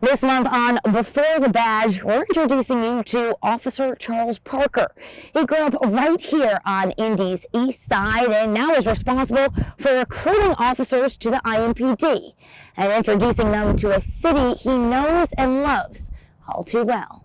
This month on Before the Badge, we're introducing you to Officer Charles Parker. He grew up right here on Indy's east side and now is responsible for recruiting officers to the IMPD and introducing them to a city he knows and loves all too well.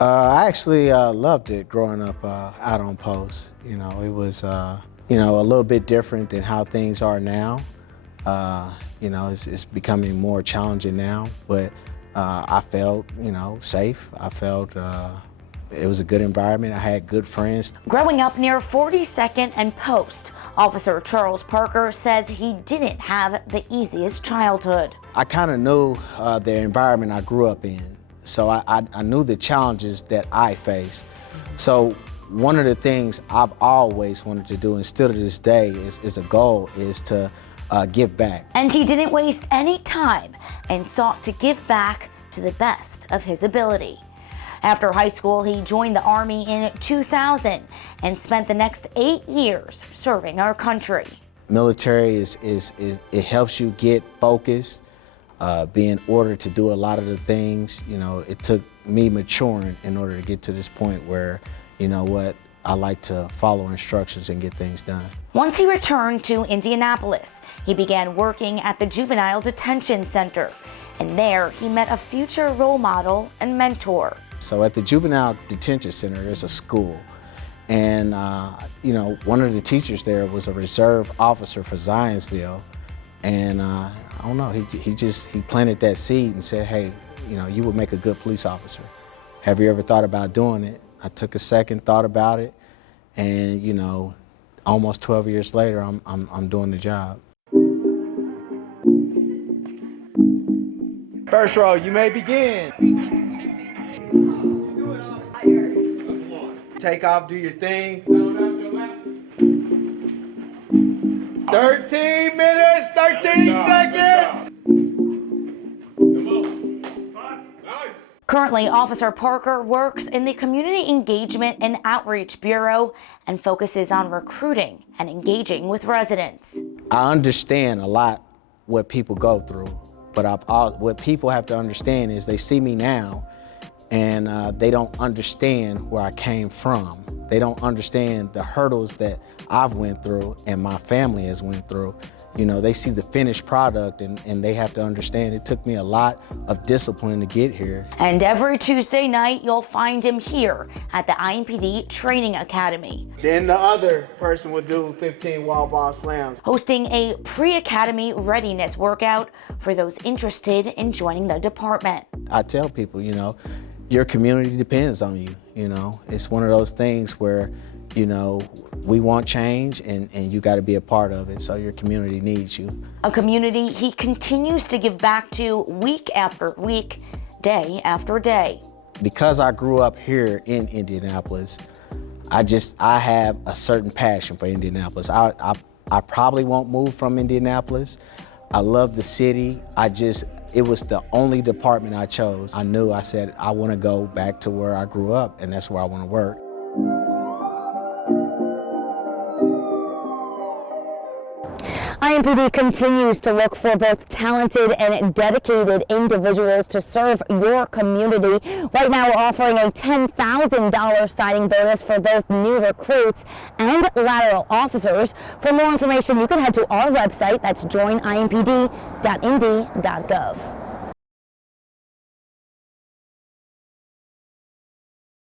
I actually loved it growing up out on post. You know, it was, a little bit different than how things are now. It's becoming more challenging now, but I felt, safe. I felt it was a good environment. I had good friends. Growing up near 42nd and Post, Officer Charles Parker says he didn't have the easiest childhood. I kind of knew the environment I grew up in. So I knew the challenges that I faced. So one of the things I've always wanted to do, and still to this day is a goal, is to give back. And he didn't waste any time and sought to give back to the best of his ability. After high school, he joined the Army in 2000 and spent the next 8 years serving our country. Military it helps you get focused. Being ordered to do a lot of the things, it took me maturing in order to get to this point where, I like to follow instructions and get things done. Once he returned to Indianapolis, he began working at the Juvenile Detention Center, and there he met a future role model and mentor. So at the Juvenile Detention Center, there's a school, and one of the teachers there was a reserve officer for Zionsville. And I don't know, he planted that seed and said, hey, you would make a good police officer. Have you ever thought about doing it? I took a second, thought about it, and almost 12 years later, I'm doing the job. First row, you may begin. Take off, do your thing. 13 minutes, 13 seconds. Currently, Officer Parker works in the Community Engagement and Outreach Bureau and focuses on recruiting and engaging with residents. I understand a lot what people go through, but what people have to understand is they see me now and they don't understand where I came from. They don't understand the hurdles that I've went through and my family has went through. They see the finished product and they have to understand it took me a lot of discipline to get here. And every Tuesday night, you'll find him here at the IMPD Training Academy. Then the other person will do 15 wall ball slams. Hosting a pre-academy readiness workout for those interested in joining the department. I tell people, your community depends on you. It's one of those things where, we want change and you got to be a part of it, so your community needs you. A community he continues to give back to week after week, day after day. Because I grew up here in Indianapolis, I have a certain passion for Indianapolis. I probably won't move from Indianapolis. I love the city. It was the only department I chose. I said, I want to go back to where I grew up, and that's where I want to work. IMPD continues to look for both talented and dedicated individuals to serve your community. Right now, we're offering a $10,000 signing bonus for both new recruits and lateral officers. For more information, you can head to our website. That's joinimpd.indy.gov.